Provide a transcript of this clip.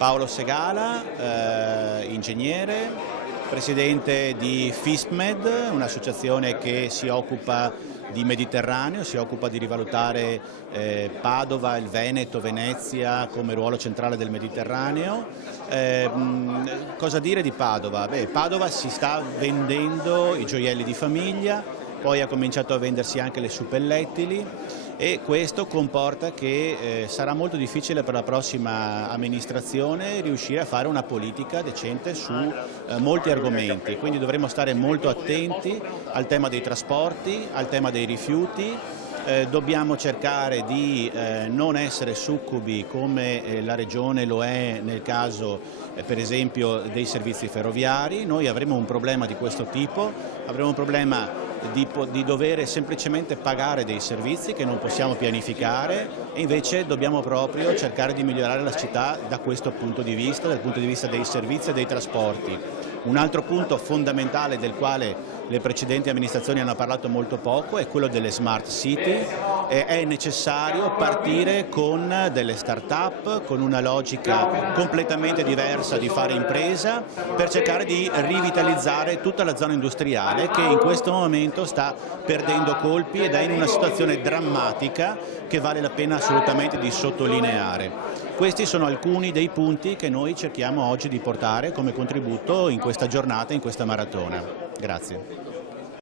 Paolo Segala, ingegnere, presidente di FISPMED, un'associazione che si occupa di Mediterraneo, si occupa di rivalutare Padova, il Veneto, Venezia come ruolo centrale del Mediterraneo. Cosa dire di Padova? Padova si sta vendendo i gioielli di famiglia, poi ha cominciato a vendersi anche le suppellettili e questo comporta che sarà molto difficile per la prossima amministrazione riuscire a fare una politica decente su molti argomenti, quindi dovremo stare molto attenti al tema dei trasporti, al tema dei rifiuti. Dobbiamo cercare di non essere succubi come la Regione lo è nel caso per esempio dei servizi ferroviari. Noi avremo un problema di questo tipo, avremo un problema di dover semplicemente pagare dei servizi che non possiamo pianificare e invece dobbiamo proprio cercare di migliorare la città da questo punto di vista, dal punto di vista dei servizi e dei trasporti. Un altro punto fondamentale del quale le precedenti amministrazioni hanno parlato molto poco è quello delle smart city. È necessario partire con delle start-up, con una logica completamente diversa di fare impresa per cercare di rivitalizzare tutta la zona industriale che in questo momento sta perdendo colpi ed è in una situazione drammatica che vale la pena assolutamente di sottolineare. Questi sono alcuni dei punti che noi cerchiamo oggi di portare come contributo in questa giornata, in questa maratona. Grazie.